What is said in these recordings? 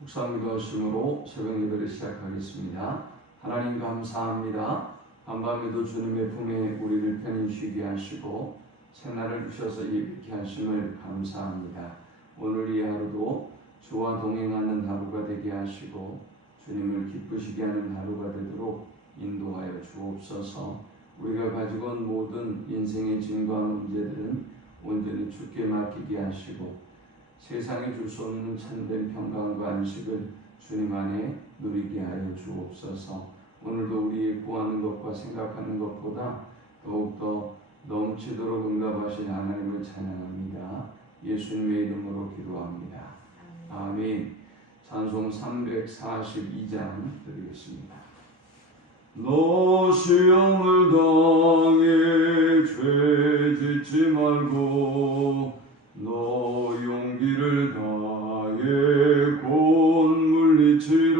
묵상기도하심으로 새벽 예배를 시작하겠습니다. 하나님 감사합니다. 한밤에도 주님의 품에 우리를 편히 쉬게 하시고 새날을 주셔서 예비케 하심을 감사합니다. 오늘 이 하루도 주와 동행하는 하루가 되게 하시고 주님을 기쁘시게 하는 하루가 되도록 인도하여 주옵소서. 우리가 가지고 온 모든 인생의 짐과 문제들은 온전히 주께 맡기게 하시고 세상에 줄 수 없는 참된 평강과 안식을 주님 안에 누리게 하여 주옵소서. 오늘도 우리의 구하는 것과 생각하는 것보다 더욱더 넘치도록 응답하신 하나님을 찬양합니다. 예수님의 이름으로 기도합니다. 아멘. 찬송 342장 드리겠습니다. 너 시험을 당해 죄 짓지 말고 너 용기를 다해 곧 물리치라.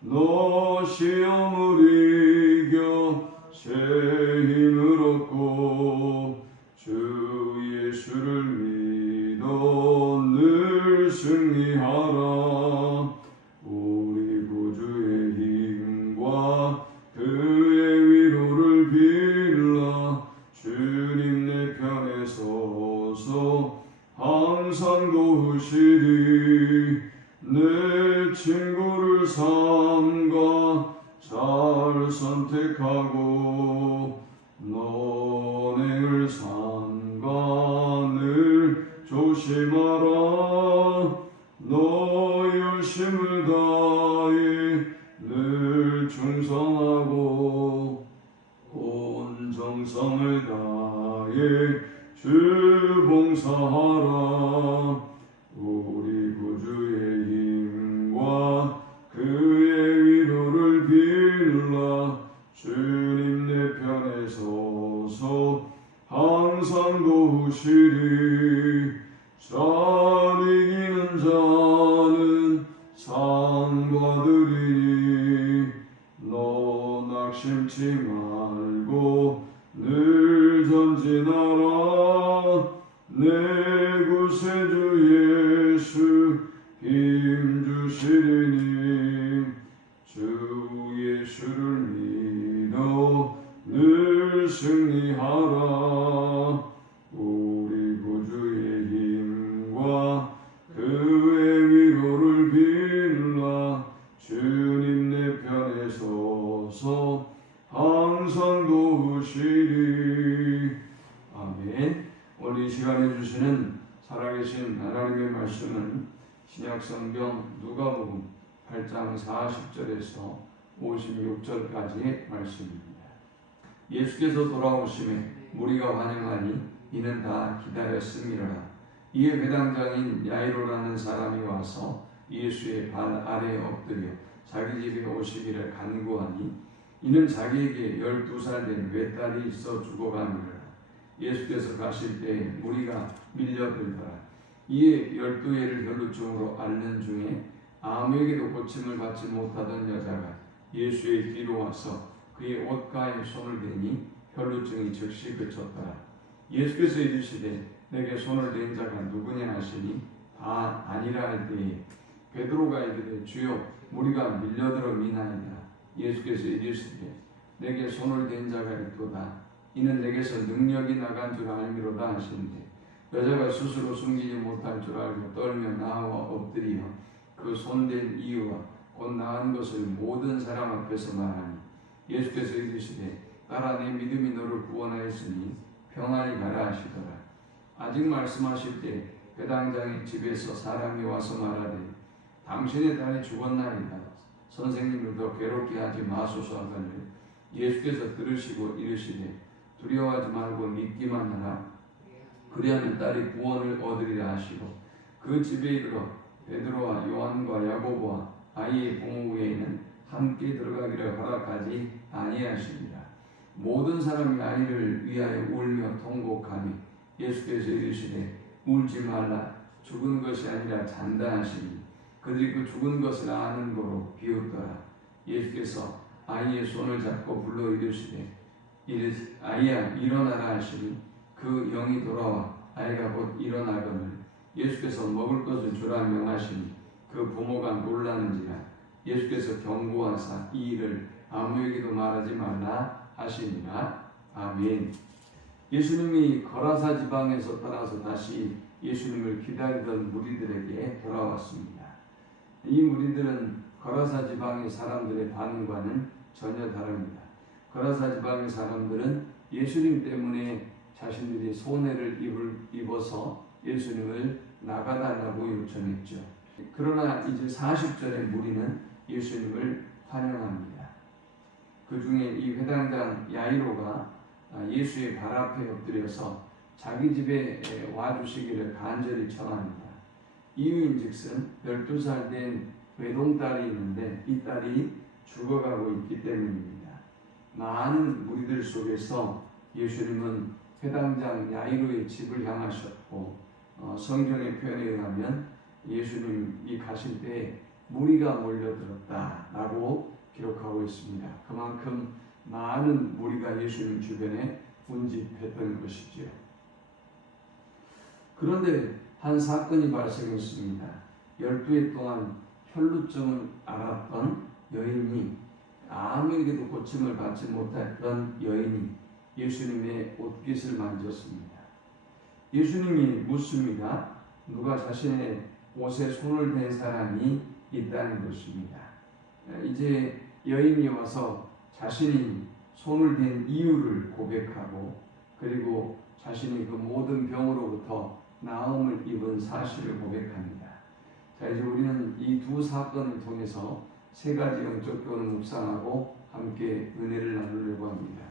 너 시험을 이겨 새 힘을 얻고 주 예수를 믿어 늘 승리하라. 우리 구주의 힘과 그의 위로를 빌라. 주님 내 편에 서서 항상 도우시리. 내 친구를 삼가 잘 선택하고 너행을 삼가 늘 조심하라. 너 열심을 다해 늘 충성하고 온 정성을 다해 주 봉사하라. 우리 구주의 힘과 그의 위로를 빌라. 주님 내 편에 서서 항상 도우시리. 잘 이기는 자는 상 받으리니 너 낙심치 말고 늘 전진하라. 내 구세주 예수 힘 주시리니 주 예수를 믿어 늘 승리하라. 우리 구주의 힘과 그의 위로를 빌라. 주님 내 편에 서서 항상 도우시리. 아멘. 오늘 이 시간에 주시는 살아계신 하나님의 말씀은 신약성경 누가복음 8장 40절에서 56절까지의 말씀입니다. 예수께서 돌아오심에 무리가 환영하니 이는 다 기다렸음이라. 이에 회당장인 야이로라는 사람이 와서 예수의 발 아래에 엎드려 자기 집에 오시기를 간구하니 이는 자기에게 12살 된 외딸이 있어 죽어가니라. 예수께서 가실 때 무리가 밀려들더라. 이에 12해를 혈루증으로 앓는 중에 아무에게도 고침을 받지 못하던 여자가 예수의 뒤로 와서 그의 옷가에 손을 대니 혈루증이 즉시 그쳤더라. 예수께서 이르시되 내게 손을 댄 자가 누구냐 하시니 다 아니라 할 때에 베드로가 이르되 주여 무리가 밀려들어 미나이다. 예수께서 이르시되 내게 손을 댄 자가 있도다. 이는 내게서 능력이 나간 줄 알미로다 하시는데 여자가 스스로 숨기지 못할 줄 알고 떨며 나와 엎드리어 그 손댄 이유와 곧 나은 것을 모든 사람 앞에서 말하니 예수께서 이르시되 따라 내 믿음이 너를 구원하였으니 평안히 가라 하시더라. 아직 말씀하실 때 회당장의 집에서 사람이 와서 말하되 당신의 딸이 죽었나이다. 선생님을 더 괴롭게 하지 마소서 하거늘 예수께서 들으시고 이르시되 두려워하지 말고 믿기만 하라. 그리하면 딸이 구원을 얻으리라 하시고 그 집에 이르러 베드로와 요한과 야고보와 아이의 부모 외에는 함께 들어가기를 허락하지 아니하시니라. 모든 사람이 아이를 위하여 울며 통곡하며 예수께서 이르시되 울지 말라. 죽은 것이 아니라 잔다 하시니 그들이 그 죽은 것을 아는 거로 비웃더라. 예수께서 아이의 손을 잡고 불러 이르시되 아이야 일어나라 하시니 그 영이 돌아와 아이가 곧 일어나거늘 예수께서 먹을 것을 주라 명하시니 그 부모가 놀라는지라. 예수께서 경고하사 이 일을 아무에게도 말하지 말라 하시니라. 아멘. 예수님이 거라사 지방에서 떠나서 다시 예수님을 기다리던 무리들에게 돌아왔습니다. 이 무리들은 거라사 지방의 사람들의 반응과는 전혀 다릅니다. 거라사 지방의 사람들은 예수님 때문에 자신들이 손해를 입어서 예수님을 나가달라고 요청했죠. 그러나 이제 40절의 무리는 예수님을 환영합니다. 그 중에 이 회당장 야이로가 예수의 발 앞에 엎드려서 자기 집에 와주시기를 간절히 청합니다. 이유인즉슨 12살 된 외동딸이 있는데 이 딸이 죽어가고 있기 때문입니다. 많은 무리들 속에서 예수님은 회당장 야이로의 집을 향하셨고 성경의 표현에 의하면 예수님이 가실 때 무리가 몰려들었다라고 기록하고 있습니다. 그만큼 많은 무리가 예수님 주변에 운집했던 것이지요. 그런데 한 사건이 발생했습니다. 12해 동안 혈루증을 앓았던 여인이, 아무에게도 고침을 받지 못했던 여인이 예수님의 옷깃을 만졌습니다. 예수님이 묻습니다. 누가 자신의 옷에 손을 댄 사람이 있다는 것입니다. 이제 여인이 와서 자신이 손을 댄 이유를 고백하고, 그리고 자신이 그 모든 병으로부터 나음을 입은 사실을 고백합니다. 자, 이제 우리는 이 두 사건을 통해서 세 가지 영적 교훈을 묵상하고 함께 은혜를 나누려고 합니다.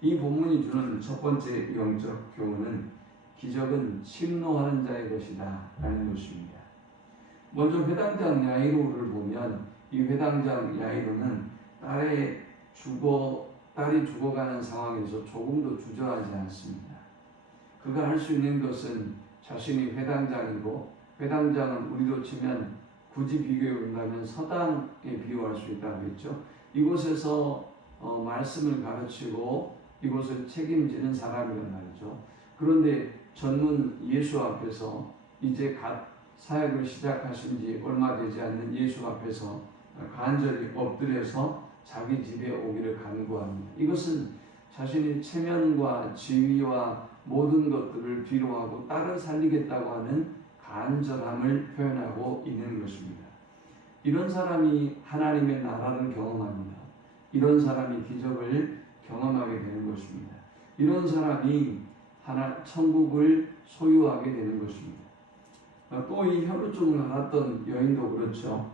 이 본문이 주는 첫 번째 영적 교훈은 기적은 침노하는 자의 것이다 라는 것입니다. 먼저 회당장 야이로를 보면 이 회당장 야이로는 딸이 죽어가는 상황에서 조금도 주저하지 않습니다. 그가 할 수 있는 것은 자신이 회당장이고, 회당장은 우리로 치면 굳이 비교해 본다면 서당에 비유할 수 있다고 했죠. 이곳에서 말씀을 가르치고 이곳을 책임지는 사람이란 말이죠. 그런데 전문 예수 앞에서 이제 갓 사역을 시작하신 지 얼마 되지 않는 예수 앞에서 간절히 엎드려서 자기 집에 오기를 간구합니다. 이것은 자신이 체면과 지위와 모든 것들을 뒤로하고 딸을 살리겠다고 하는 간절함을 표현하고 있는 것입니다. 이런 사람이 하나님의 나라를 경험합니다. 이런 사람이 기적을 경험하게 되는 것입니다. 이런 사람이 천국을 소유하게 되는 것입니다. 또 이 혈루증을 앓았던 여인도 그렇죠.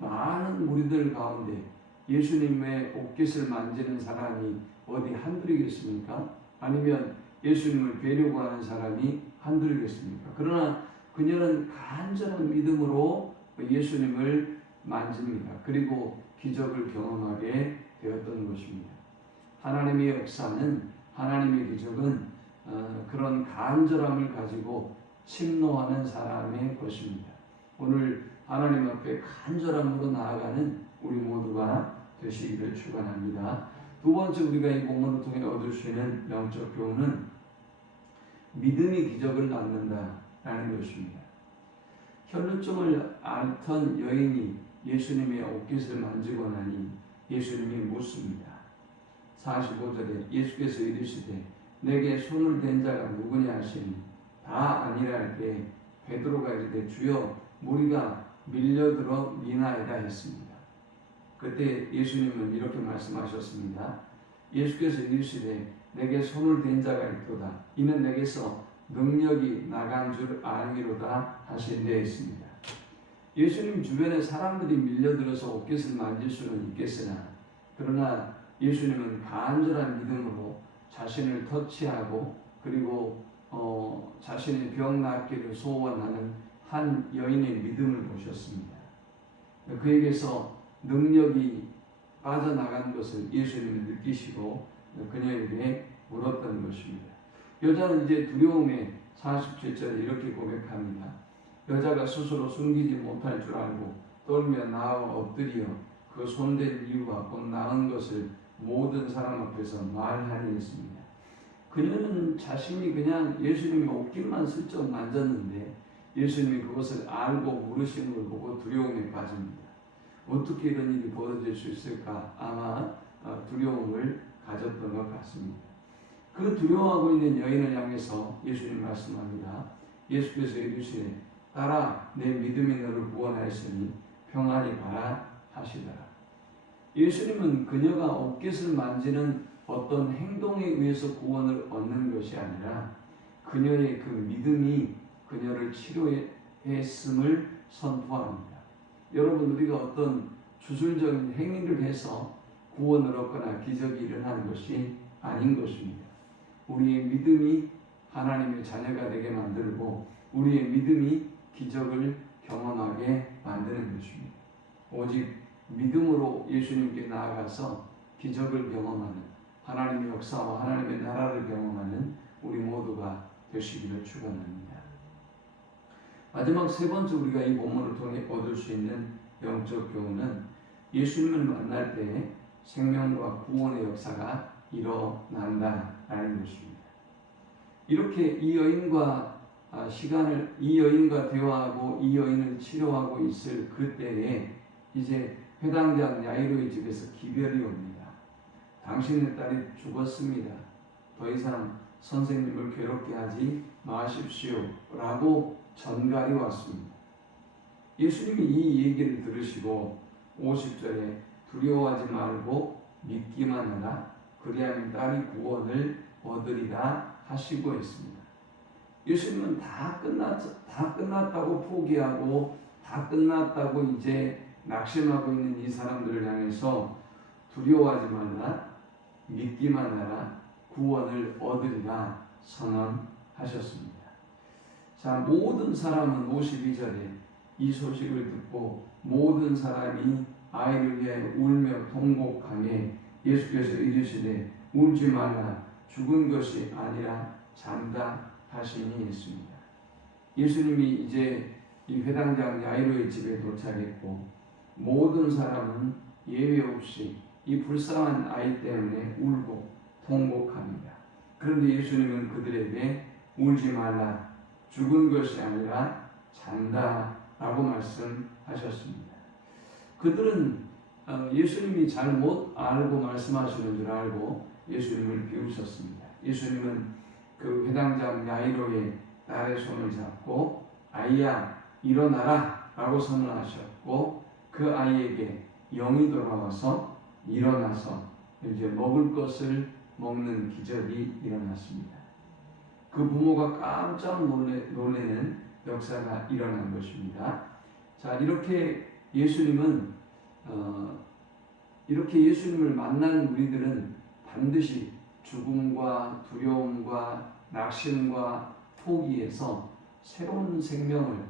많은 무리들 가운데 예수님의 옷깃을 만지는 사람이 어디 한둘이겠습니까? 아니면 예수님을 뵈려고 하는 사람이 한둘이겠습니까? 그러나 그녀는 간절한 믿음으로 예수님을 만집니다. 그리고 기적을 경험하게 되었던 것입니다. 하나님의 역사는, 하나님의 기적은 그런 간절함을 가지고 침노하는 사람의 것입니다. 오늘 하나님 앞에 간절함으로 나아가는 우리 모두가 되시기를 축원합니다. 두 번째 우리가 이 본문을 통해 얻을 수 있는 영적 교훈은 믿음이 기적을 낳는다라는 것입니다. 혈루증을 앓던 여인이 예수님의 옷깃을 만지고 나니 예수님이 묻습니다. 45절에 예수께서 이르시되 내게 손을 댄 자가 누구냐 하시니 다 아니라 할 때 베드로가 이르되 주여 무리가 밀려들어 미나이다 했습니다. 그때 예수님은 이렇게 말씀하셨습니다. 예수께서 이르시되 내게 손을 댄 자가 있도다. 이는 내게서 능력이 나간 줄 알미로다 하신대 했습니다. 예수님 주변에 사람들이 밀려들어서 옷깃을 만질 수는 있겠으나, 그러나 예수님은 간절한 믿음으로 자신을 터치하고 그리고 자신의 병 낫기를 소원하는 한 여인의 믿음을 보셨습니다. 그에게서 능력이 빠져나간 것을 예수님이 느끼시고 그녀에게 물었던 것입니다. 여자는 이제 두려움에 47절에 이렇게 고백합니다. 여자가 스스로 숨기지 못할 줄 알고 떨며 나와 엎드려 그 손댄 이유와 곧 나은 것을 모든 사람 앞에서 말하니 했습니다. 그녀는 자신이 그냥 예수님의 옷깃만 슬쩍 만졌는데 예수님이 그것을 알고 물으시는 걸 보고 두려움에 빠집니다. 어떻게 이런 일이 벌어질 수 있을까? 아마 두려움을 가졌던 것 같습니다. 그 두려워하고 있는 여인을 향해서 예수님 말씀합니다. 예수께서 이르시되 딸아 내 믿음이 너를 구원하였으니 평안히 가라 하시더라. 예수님은 그녀가 옷깃을 만지는 어떤 행동에 의해서 구원을 얻는 것이 아니라 그녀의 그 믿음이 그녀를 치료했음을 선포합니다. 여러분, 우리가 어떤 주술적인 행위를 해서 구원을 얻거나 기적이 일어나는 것이 아닌 것입니다. 우리의 믿음이 하나님의 자녀가 되게 만들고 우리의 믿음이 기적을 경험하게 만드는 것입니다. 오직 믿음으로 예수님께 나아가서 기적을 경험하는, 하나님의 역사와 하나님의 나라를 경험하는 우리 모두가 되시기를 축원합니다. 마지막 세 번째 우리가 이 본문을 통해 얻을 수 있는 영적 교훈은 예수님을 만날 때 생명과 구원의 역사가 일어난다라는 것입니다. 이렇게 이 여인과 대화하고 이 여인을 치료하고 있을 그때에 이제 회당장 야이로의 집에서 기별이 옵니다. 당신의 딸이 죽었습니다. 더 이상 선생님을 괴롭게 하지 마십시오 라고 전갈이 왔습니다. 예수님이 이 얘기를 들으시고 50절에 두려워하지 말고 믿기만 하라 그리하면 딸이 구원을 얻으리라 하시고 있습니다. 예수님은 다 끝났다고 포기하고 다 끝났다고 이제 낙심하고 있는 이 사람들을 향해서 두려워하지 말라 믿기만 하라 구원을 얻으리라 선언하셨습니다. 자, 모든 사람은 52절에 이 소식을 듣고 모든 사람이 아이를 위하여 울며 통곡하며 예수께서 이르시되 울지 말라 죽은 것이 아니라 잔다 하시니 했습니다. 예수님이 이제 이 회당장 야이로의 집에 도착했고 모든 사람은 예외 없이 이 불쌍한 아이 때문에 울고 통곡합니다. 그런데 예수님은 그들에게 울지 말라 죽은 것이 아니라 잔다 라고 말씀하셨습니다. 그들은 예수님이 잘못 알고 말씀하시는 줄 알고 예수님을 비웃었습니다. 예수님은 그 회당장 야이로의 딸의 손을 잡고 아이야 일어나라 라고 선언하셨고 그 아이에게 영이 돌아와서 일어나서 이제 먹을 것을 먹는 기적이 일어났습니다. 그 부모가 깜짝 놀래는 역사가 일어난 것입니다. 자, 이렇게 예수님을 만난 우리들은 반드시 죽음과 두려움과 낙심과 포기에서 새로운 생명을,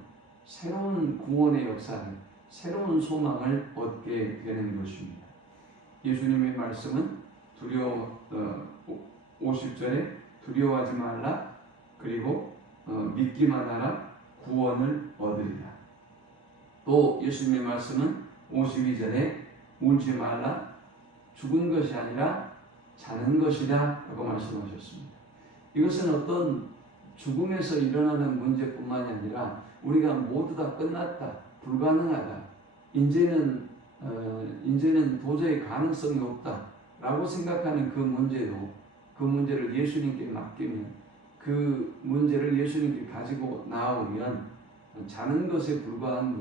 새로운 구원의 역사를, 새로운 소망을 얻게 되는 것입니다. 예수님의 말씀은 50절에 두려워하지 말라 그리고 믿기만 하라 구원을 얻으리라. 또 예수님의 말씀은 52절에 울지 말라 죽은 것이 아니라 자는 것이다 라고 말씀하셨습니다. 이것은 어떤 죽음에서 일어나는 문제뿐만이 아니라 우리가 모두 다 끝났다, 불가능하다, 이제는 도저히 가능성이 없다 라고 생각하는 그 문제를 예수님께 맡기면, 그 문제를 예수님께 가지고 나오면 자는 것에 불과한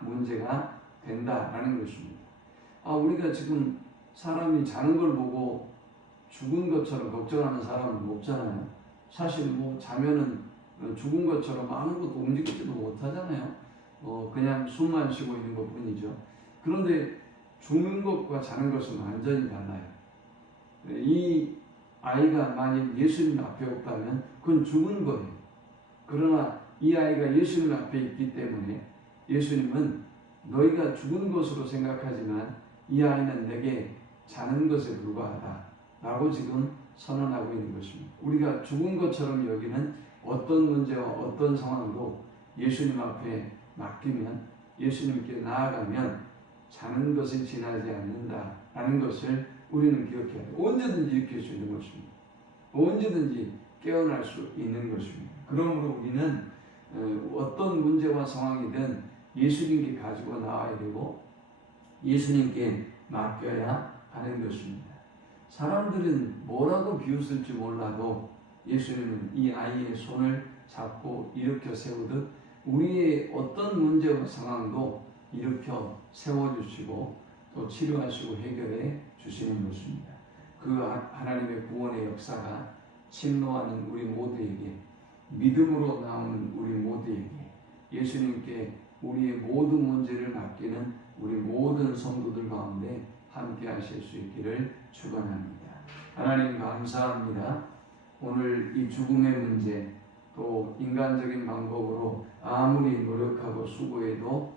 문제가 된다라는 것입니다. 우리가 지금 사람이 자는 걸 보고 죽은 것처럼 걱정하는 사람은 없잖아요. 사실 자면은 죽은 것처럼 아무것도 움직이지도 못하잖아요. 그냥 숨만 쉬고 있는 것 뿐이죠. 그런데 죽는 것과 자는 것은 완전히 달라요. 이 아이가 만약 예수님 앞에 없다면 그건 죽은 거예요. 그러나 이 아이가 예수님 앞에 있기 때문에 예수님은 너희가 죽은 것으로 생각하지만 이 아이는 내게 자는 것에 불과하다 라고 지금 선언하고 있는 것입니다. 우리가 죽은 것처럼 여기는 어떤 문제와 어떤 상황도 예수님 앞에 맡기면, 예수님께 나아가면 자는 것에 지나지 않는다라는 것을 우리는 기억해야 돼요. 언제든지 일으킬 수 있는 것입니다. 언제든지 깨어날 수 있는 것입니다. 그러므로 우리는 어떤 문제와 상황이든 예수님께 가지고 나와야 되고 예수님께 맡겨야 하는 것입니다. 사람들은 뭐라고 비웃을지 몰라도 예수님은 이 아이의 손을 잡고 일으켜 세우듯 우리의 어떤 문제와 상황도 일으켜 세워주시고 또 치료하시고 해결해 주시는 것입니다. 그 하나님의 구원의 역사가 침노하는 우리 모두에게, 믿음으로 나오는 우리 모두에게, 예수님께 우리의 모든 문제를 맡기는 우리 모든 성도들 가운데 함께 하실 수 있기를 축원합니다. 하나님 감사합니다. 오늘 이 죽음의 문제, 또 인간적인 방법으로 아무리 노력하고 수고해도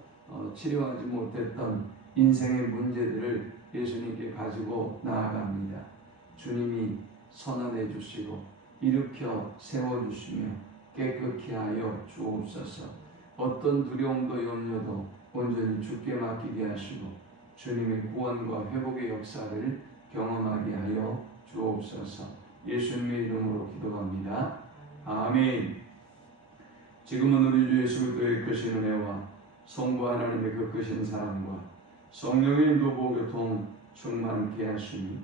치료하지 못했던 인생의 문제들을 예수님께 가지고 나아갑니다. 주님이 선언해 주시고 일으켜 세워주시며 깨끗게 하여 주옵소서. 어떤 두려움도 염려도 온전히 주께 맡기게 하시고 주님의 구원과 회복의 역사를 경험하게 하여 주옵소서. 예수님의 이름으로 기도합니다. 아멘. 지금은 우리 주 예수 그리스도의 크신 은혜와 성부 하나님의 그 크신 사랑과 성령의 인도 교통 충만케 하시니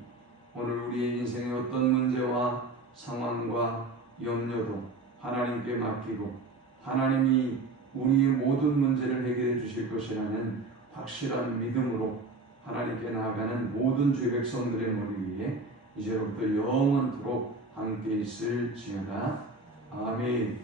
오늘 우리의 인생의 어떤 문제와 상황과 염려도 하나님께 맡기고 하나님이 우리의 모든 문제를 해결해 주실 것이라는 확실한 믿음으로 하나님께 나아가는 모든 주의 백성들의 머리 위에 이제부터 영원토록 함께 있을지어다. 아멘.